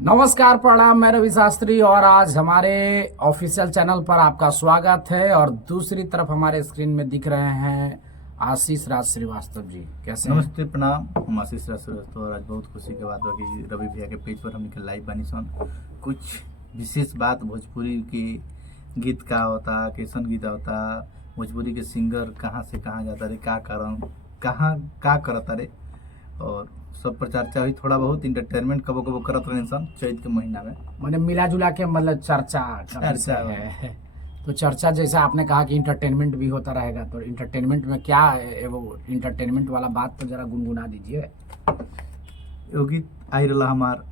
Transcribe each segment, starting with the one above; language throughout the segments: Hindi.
नमस्कार, प्रणाम। मैं रवि शास्त्री और आज हमारे ऑफिशियल चैनल पर आपका स्वागत है। और दूसरी तरफ हमारे स्क्रीन में दिख रहे हैं आशीष राज श्रीवास्तव जी। कैसे हैं? नमस्ते, प्रणाम। हम आशीष राज श्रीवास्तव और आज बहुत खुशी के बात बा कि रवि भैया के पेज पर हमने लाइव बानी सन। कुछ विशेष बात भोजपुरी के गीत का होता, कैसन गीत होता, भोजपुरी के सिंगर कहाँ से कहाँ जाता रे, का कारण, कहाँ का करता रे, और सब पर चर्चा हुई। थोड़ा बहुत इंटरटेनमेंट कबो कबो करत रहे सन चैत के महीना में, मैंने मिला जुला के मतलब चर्चा का विषय है। तो चर्चा जैसा आपने कहा कि इंटरटेनमेंट भी होता रहेगा, तो इंटरटेनमेंट में क्या है, वो इंटरटेनमेंट वाला बात तो जरा गुनगुना दीजिए। एगो गीत आई रहा हमार,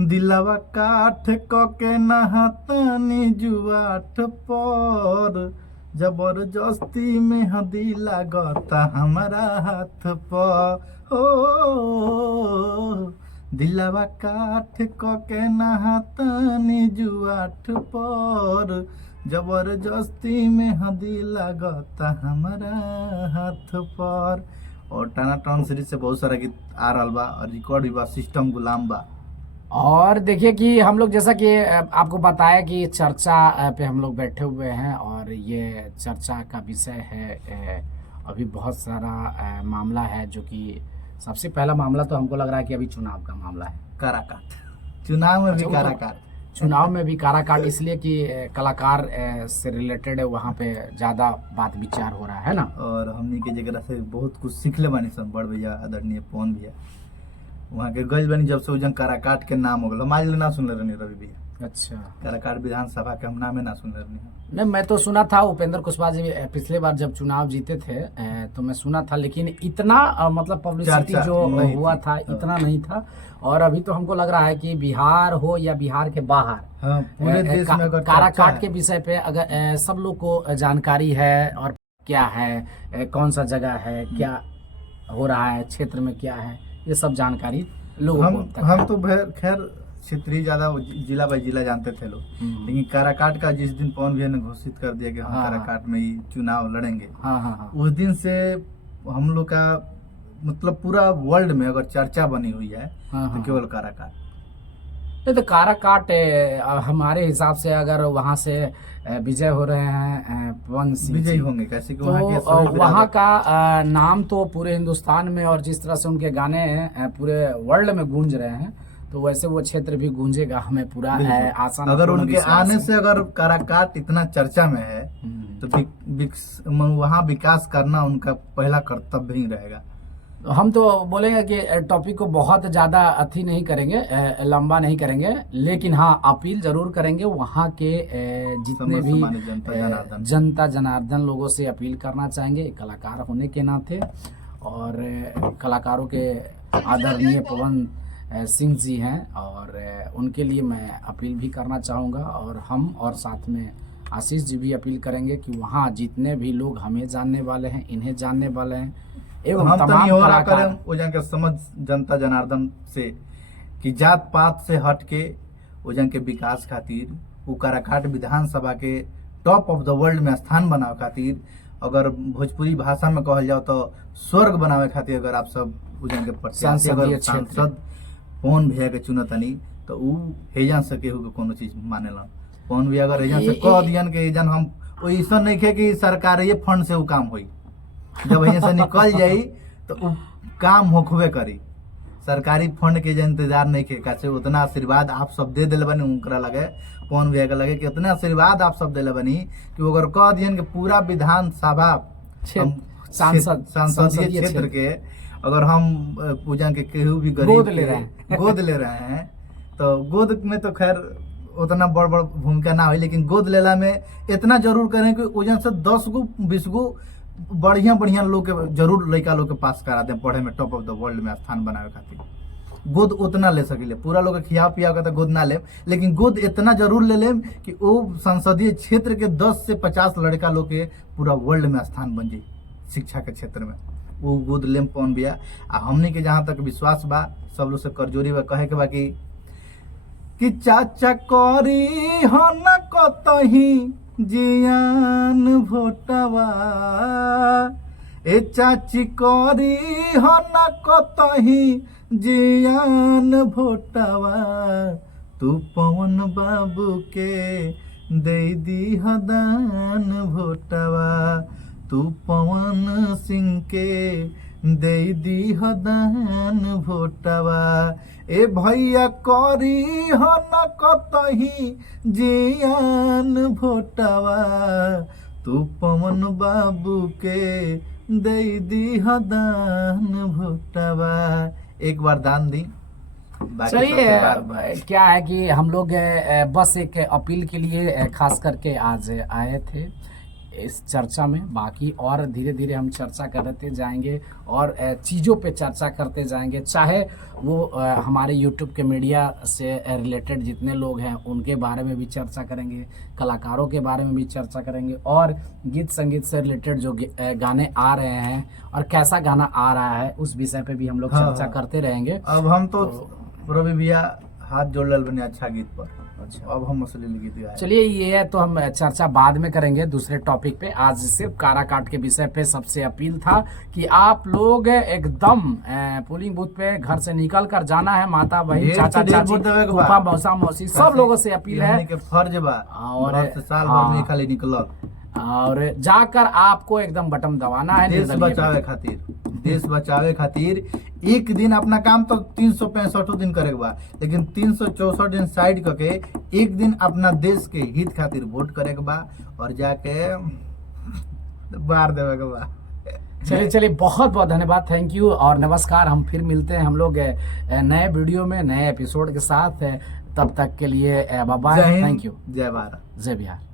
दिलवा काठ क के नहातानी जुआठ पर, जबरदस्ती में हदी लागता हमारा हाथ पर। हो दिलवा काठ क के नहातानी जुआठ पर, जबरदस्ती में हदी लागता हमारा हाथ पर। और टाना टाउन सीरीज से बहुत सारा गीत आ रहा बा और रिकॉर्ड भी बा, सिस्टम गुलाम बा। और देखिए कि हम लोग जैसा कि आपको बताया कि चर्चा पे हम लोग बैठे हुए हैं और ये चर्चा का विषय है। अभी बहुत सारा मामला है, जो कि सबसे पहला मामला तो हमको लग रहा है कि अभी चुनाव का मामला है। काराकाट चुनाव में भी काराकाट, चुनाव में भी काराकाट, इसलिए कि कलाकार से रिलेटेड है, वहाँ पे ज़्यादा बात विचार हो रहा है ना। और हमनी के जगह से बहुत कुछ सीखले बानी सन बड़ भैया आदरणीय पवन भैया। वहाँ के गज बनी जब से उजन काराकाट के नाम हो गल, हम आज ले ना सुनले रहनी रवि भैया। अच्छा, काराकाट विधानसभा के हम नामे ना सुनले रहनी। नहीं, मैं तो सुना था उपेंद्र कुशवाहा जी पिछले बार जब चुनाव जीते थे, तो मैं सुना था, लेकिन इतना मतलब पब्लिसिटी जो हुआ था इतना नहीं था। और अभी तो हमको लग रहा है कि बिहार हो या बिहार के बाहर, हाँ, पूरे देश में अगर काराकाट के विषय पे अगर सब लोग को जानकारी है, और क्या है, कौन सा जगह है, क्या हो रहा है क्षेत्र में, क्या है, ये सब जानकारी लोगों को हम तो खैर क्षेत्रीय ज्यादा जिला बाई जिला जानते थे लोग, लेकिन काराकाट का जिस दिन पवन भैया ने घोषित कर दिया कि हम काराकाट में ही चुनाव लड़ेंगे, उस दिन से हम लोग का मतलब पूरा वर्ल्ड में अगर चर्चा बनी हुई है तो केवल काराकाट। नहीं तो काराकाट हमारे हिसाब से अगर वहाँ से विजय हो रहे हैं पवन सिंह विजयी होंगे, कैसे कि तो वहाँ का नाम तो पूरे हिंदुस्तान में, और जिस तरह से उनके गाने पूरे वर्ल्ड में गूंज रहे हैं, तो वैसे वो क्षेत्र भी गूंजेगा, हमें पूरा आसान। अगर उनके आने से अगर काराकाट इतना चर्चा में है तो वहाँ विकास करना उनका पहला कर्तव्य ही रहेगा। हम तो बोलेंगे कि टॉपिक को बहुत ज़्यादा अथी नहीं करेंगे, लंबा नहीं करेंगे, लेकिन हाँ अपील जरूर करेंगे वहाँ के जितने भी जनता जनार्दन लोगों से अपील करना चाहेंगे कलाकार होने के नाते। और कलाकारों के आदरणीय पवन सिंह जी हैं, और उनके लिए मैं अपील भी करना चाहूँगा। और हम और साथ में आशीष जी भी अपील करेंगे कि वहाँ जितने भी लोग हमें जानने वाले हैं, इन्हें जानने वाले हैं, एवं हम तमाम कलाकार ओजन के समझ जनता जनार्दन से कि जात पात से हट के ओजन के विकास खातिर, वो काराकाट विधानसभा के टॉप ऑफ द वर्ल्ड में स्थान बनावे खातिर, अगर भोजपुरी भाषा में कहल जाओ तो स्वर्ग बनावे खातिर, अगर आप सब ओजन के प्रत्याशी अगर सांसद पवन भैया के चुनतनी तो उ हेजन से केहू के कोनो चीज मानेला। पवन भैया अगर हेजन से कह दियन के हेजन हम ऐसा नहीं खे कि सरकारी फंड से वो काम होई, जब यहाँ से निकल जाई तो काम होखबे करी। सरकारी फंड के इंतजार नहीं के, कैसे उतना आशीर्वाद आप सब दे दिले बनी, उनकरा लगे पवन भैया के लगे कि उतना आशीर्वाद आप सब दिले बनी कि अगर कह दियन कि पूरा विधानसभा संसदीय क्षेत्र के अगर हम पूजन के केहू भी गरीब गोद ले रहे हैं तो गोद में तो खैर उतना बड़ बड़ भूमिका ना हुई, लेकिन गोद लेला में इतना जरूर करें कि ओजन से 10 गो 20 गो बढ़िया बढ़िया लोग के जरूर लड़का लोग के पास करा दें पढ़े में, टॉप ऑफ द वर्ल्ड में स्थान बनावे खातिर। गोद उतना ले सकिले, पूरा लोग के खिया पिया के तो गोद ना ले, लेकिन गोद इतना जरूर ले लेम कि वो संसदीय क्षेत्र के 10 से 50 लड़का लोग के पूरा वर्ल्ड में स्थान बन जाए शिक्षा के क्षेत्र में, वो गोद लेम पवन भैया। आ हमने के जहाँ तक विश्वास बा सब लोग से करजोरी बा कहे के बा कि चाचा करी हो न कतही जियान भोटवा, ए चाची करी हो न कतही जियान भोटावा तू पवन बाबू के दे दी हदान भोटावा तू पवन सिंह के दे दी हदान भोटावा ए भैया करी हो न कतही जियान भोटावा तू पवन बाबू के दे दी हदान भोटावा। एक बार दान दी। चलिए क्या है कि हम लोग बस एक अपील के लिए खास करके आज आए थे इस चर्चा में। बाकी और धीरे धीरे हम चर्चा करते जाएंगे और चीज़ों पे चर्चा करते जाएंगे, चाहे वो हमारे YouTube के मीडिया से रिलेटेड जितने लोग हैं उनके बारे में भी चर्चा करेंगे, कलाकारों के बारे में भी चर्चा करेंगे, और गीत संगीत से रिलेटेड जो गाने आ रहे हैं और कैसा गाना आ रहा है उस विषय पे भी हम लोग चर्चा करते रहेंगे। अब हम तो रवि भैया हाथ जोड़ लल बने अच्छा गीत पर। अच्छा, अब हम अश्लील गीत गाए। चलिए ये है तो हम चर्चा बाद में करेंगे दूसरे टॉपिक पे। आज सिर्फ काराकाट के विषय पे सबसे अपील था कि आप लोग एकदम पोलिंग बूथ पे घर से निकल कर जाना है। माता बहन चाचा चाची फूफा मौसा मौसी सब लोगों से अपील है कि फर्ज बा और साल भर में खाली निकल और जाकर आपको एकदम बटन दबाना है। देश बचावे खातिर, देश बचावे खातिर एक दिन अपना काम तो 365 दिन करे बा, लेकिन 364 दिन साइड करके एक दिन अपना देश के हित खातिर वोट करे बा और जाके बाहर देवे के बा। चलिए बहुत बहुत धन्यवाद, थैंक यू और नमस्कार। हम फिर मिलते हैं हम लोग नए वीडियो में नए एपिसोड के साथ। तब तक के लिए बाय बाय, थैंक यू, जय भारत, जय बिहार।